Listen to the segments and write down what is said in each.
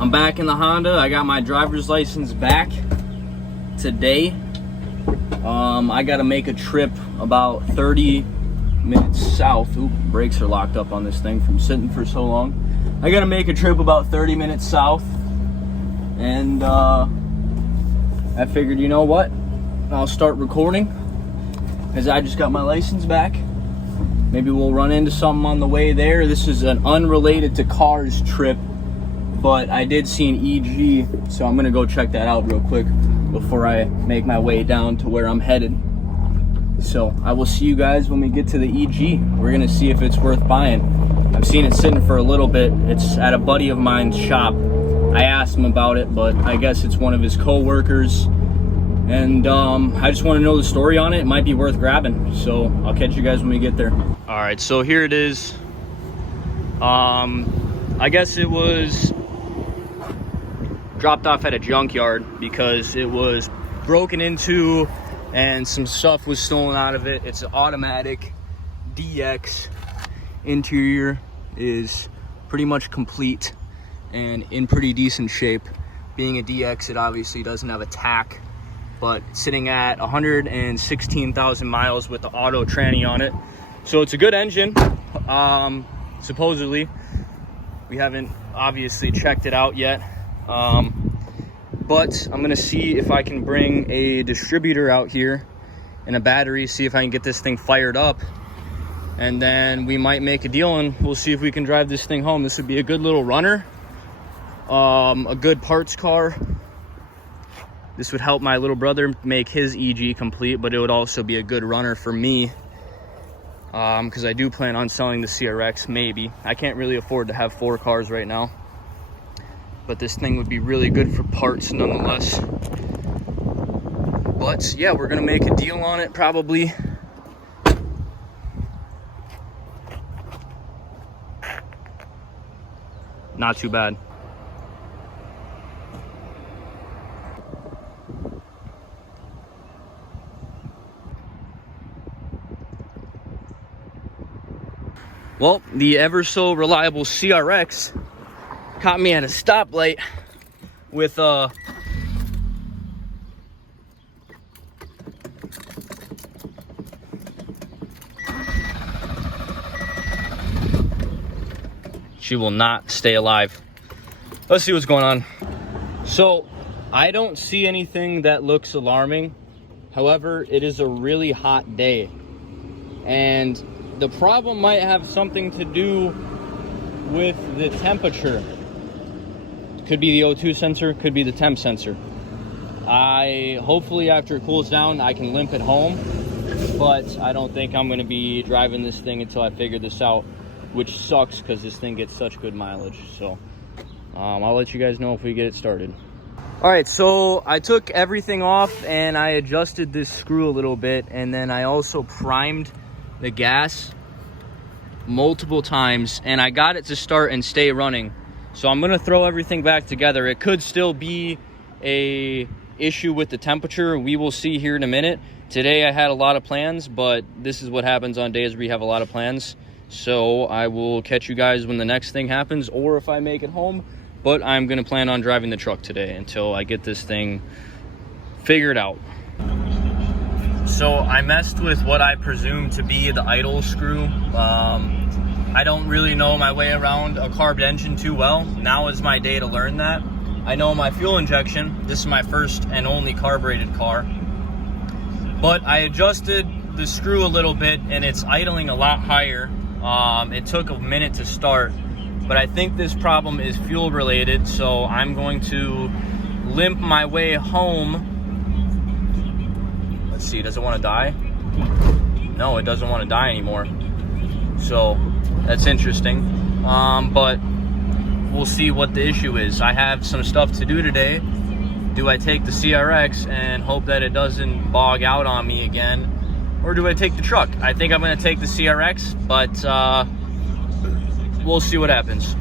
I'm back in the Honda. I got my driver's license back today. I got to make a trip about 30 minutes south. Ooh, brakes are locked up on this thing from sitting for so long. I got to make a trip about 30 minutes south. And I figured, you know what? I'll start recording as I just got my license back. Maybe we'll run into something on the way there. This is an unrelated to cars trip, but I did see an EG, so I'm gonna go check that out real quick before I make my way down to where I'm headed. So I will see you guys when we get to the EG. We're gonna see if it's worth buying. I've seen it sitting for a little bit. It's at a buddy of mine's shop. I asked him about it, but I guess it's one of his co-workers. And I just want to know the story on it. It might be worth grabbing. So I'll catch you guys when we get there. All right, so here it is. I guess it was dropped off at a junkyard because it was broken into and some stuff was stolen out of it. It's an automatic DX. Interior is pretty much complete and in pretty decent shape. Being a DX, it obviously doesn't have a tack, but sitting at 116,000 miles with the auto tranny on it. So it's a good engine, supposedly. We haven't obviously checked it out yet. But I'm gonna see if I can bring a distributor out here and a battery, see if I can get this thing fired up. And then we might make a deal and we'll see if we can drive this thing home. This would be a good little runner, a good parts car. This would help my little brother make his EG complete, but it would also be a good runner for me because I do plan on selling the CRX, maybe. I can't really afford to have 4 cars right now, but this thing would be really good for parts nonetheless. But yeah, we're gonna make a deal on it probably. Not too bad. Well, the ever so reliable CRX caught me at a stoplight with she will not stay alive. Let's see what's going on. So I don't see anything that looks alarming. However, it is a really hot day, and the problem might have something to do with the temperature. Could be the O2 sensor, could be the temp sensor. Hopefully after it cools down, I can limp it home, but I don't think I'm gonna be driving this thing until I figure this out, which sucks because this thing gets such good mileage. So I'll let you guys know if we get it started. All right, so I took everything off and I adjusted this screw a little bit, and then I also primed the gas multiple times, and I got it to start and stay running. So I'm gonna throw everything back together. It could still be a issue with the temperature. We will see here in a minute. Today I had a lot of plans, but this is what happens on days where you have a lot of plans. So I will catch you guys when the next thing happens, or if I make it home. But I'm gonna plan on driving the truck today until I get this thing figured out. So I messed with what I presume to be the idle screw. I don't really know my way around a carb engine too well. Now is my day to learn that. I know my fuel injection. This is my first and only carbureted car. But I adjusted the screw a little bit and it's idling a lot higher. It took a minute to start, but I think this problem is fuel related. So I'm going to limp my way home. Let's see, does it want to die? No, it doesn't want to die anymore. So that's interesting. But we'll see what the issue is. I have some stuff to do today. Do I take the CRX and hope that it doesn't bog out on me again? Or do I take the truck? I think I'm going to take the CRX, but we'll see what happens.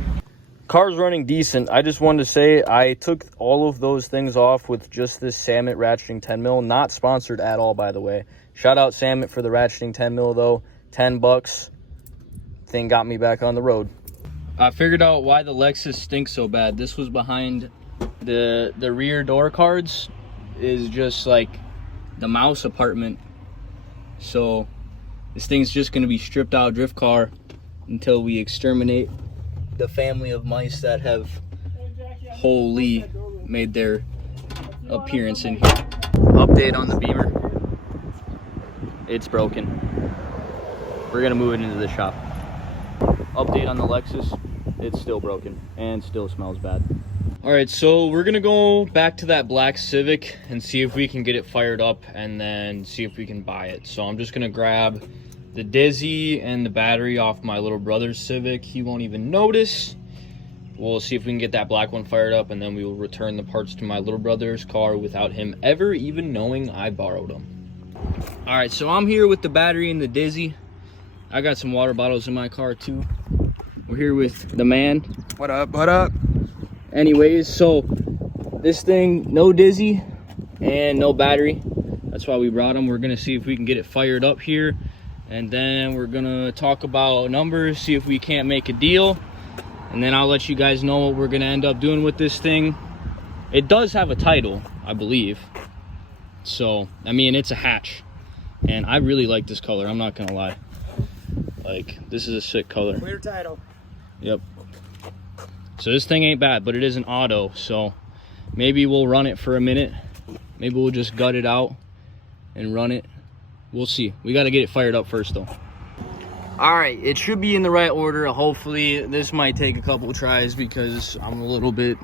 Car's running decent. I just wanted to say I took all of those things off with just this Samet ratcheting 10 mil. Not sponsored at all, by the way. Shout out Samet for the ratcheting 10 mil though. $10. Thing got me back on the road. I figured out why the Lexus stinks so bad. This was behind the rear door cards is just like the mouse apartment. So this thing's just gonna be stripped out drift car until we exterminate the family of mice that have wholly made their appearance in here. Update on the Beamer. It's broken. We're gonna move it into the shop. Update on the Lexus. It's still broken and still smells bad. All right, so we're gonna go back to that black Civic and see if we can get it fired up and then see if we can buy it. So I'm just gonna grab the Dizzy and the battery off my little brother's Civic. He won't even notice. We'll see if we can get that black one fired up, and then we will return the parts to my little brother's car without him ever even knowing I borrowed them. All right, so I'm here with the battery and the Dizzy. I got some water bottles in my car too. We're here with the man. What up, what up? Anyways, so this thing, no Dizzy and no battery. That's why we brought them. We're gonna see if we can get it fired up here, and then we're gonna talk about numbers, see if we can't make a deal. And then I'll let you guys know what we're gonna end up doing with this thing. It does have a title, I believe. So, I mean, it's a hatch. And I really like this color, I'm not gonna lie. Like, this is a sick color. Clear title. Yep. So this thing ain't bad, but it is an auto. So maybe we'll run it for a minute. Maybe we'll just gut it out and run it. We'll see. We gotta get it fired up first though. All right, it should be in the right order. Hopefully, this might take a couple tries because I'm a little bit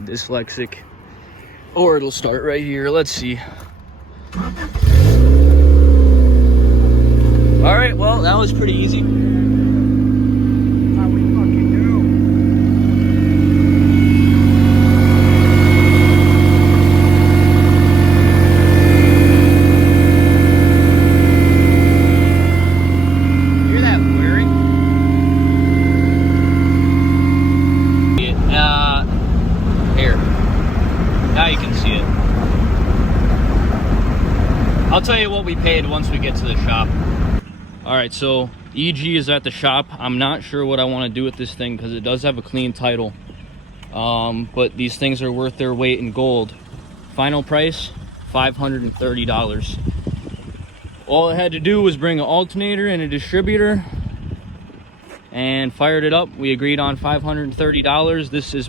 dyslexic. Or it'll start right here. Let's see. All right, well, that was pretty easy. How we fucking do. I'll tell you what we paid once we get to the shop. All right, so EG is at the shop. I'm not sure what I want to do with this thing because it does have a clean title. But these things are worth their weight in gold. Final price, $530. All I had to do was bring an alternator and a distributor and fired it up. We agreed on $530. This is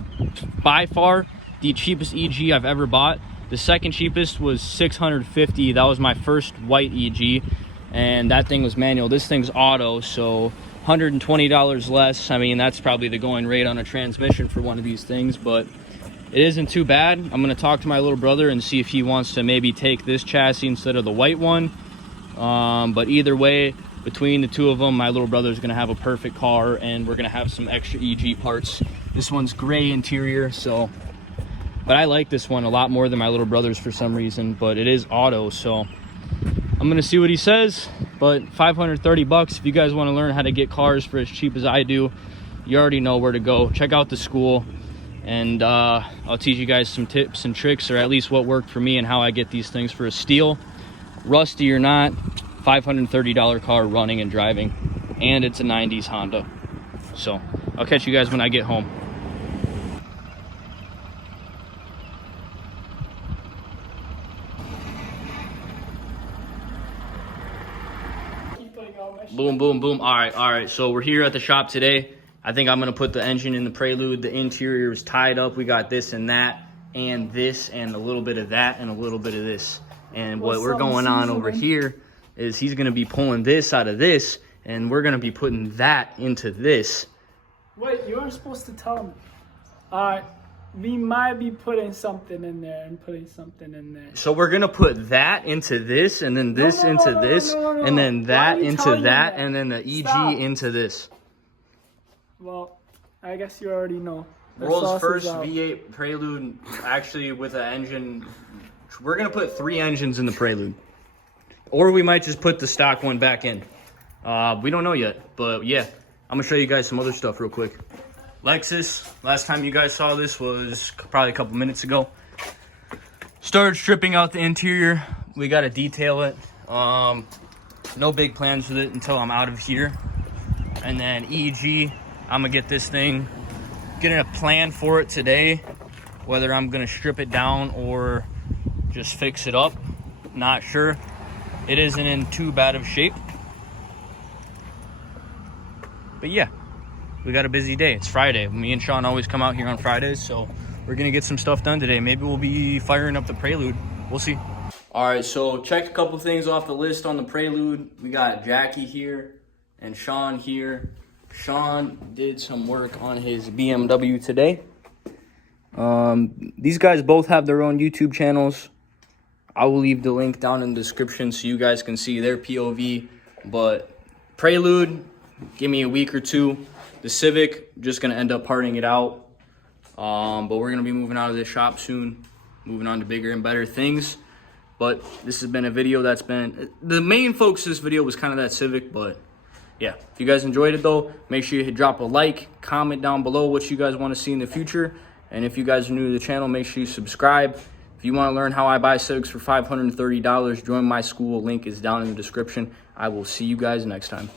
by far the cheapest EG I've ever bought. The second cheapest was $650. That was my first white EG, and that thing was manual. This thing's auto, so $120 less. I mean, that's probably the going rate on a transmission for one of these things, but it isn't too bad. I'm gonna talk to my little brother and see if he wants to maybe take this chassis instead of the white one. But either way, between the two of them, my little brother's gonna have a perfect car, and we're gonna have some extra EG parts. This one's gray interior, so, but I like this one a lot more than my little brother's for some reason, but it is auto, so I'm gonna see what he says. But 530 bucks, if you guys want to learn how to get cars for as cheap as I do, you already know where to go. Check out the school, and I'll teach you guys some tips and tricks, or at least what worked for me and how I get these things for a steal. Rusty or not, $530 car running and driving, and it's a 90s Honda. So I'll catch you guys when I get home. Boom, boom, boom. All right. So we're here at the shop today. I think I'm gonna put the engine in the Prelude. The interior is tied up. We got this and that, and this, and a little bit of that, and a little bit of this. And what we're going on over here is he's gonna be pulling this out of this, and we're gonna be putting that into this. Wait, you weren't supposed to tell me. We might be putting something in there and putting something in there. So we're gonna put that into this, and then this into this, and then that into that, and then the EG into this. Well, I guess you already know. The World's sauce first is out. V8 Prelude, actually with an engine. We're gonna put 3 engines in the Prelude, or we might just put the stock one back in. We don't know yet, but yeah, I'm gonna show you guys some other stuff real quick. Lexus, last time you guys saw this was probably a couple minutes ago. Started stripping out the interior. We gotta detail it. No big plans with it until I'm out of here. And then EG, I'm gonna get this thing, getting a plan for it today, whether I'm gonna strip it down or just fix it up. Not sure. It isn't in too bad of shape. But yeah, we got a busy day. It's Friday. Me and Sean always come out here on Fridays, so we're gonna get some stuff done today. Maybe we'll be firing up the Prelude. We'll see. All right, so checked a couple things off the list on the Prelude. We got Jackie here and Sean here. Sean did some work on his BMW today. These guys both have their own YouTube channels. I will leave the link down in the description so you guys can see their POV. But Prelude, give me a week or two. The Civic, just going to end up parting it out. But we're going to be moving out of this shop soon. Moving on to bigger and better things. But this has been a video that's been... The main focus of this video was kind of that Civic. But yeah, if you guys enjoyed it though, make sure you drop a like. Comment down below what you guys want to see in the future. And if you guys are new to the channel, make sure you subscribe. If you want to learn how I buy Civics for $530, join my school. Link is down in the description. I will see you guys next time.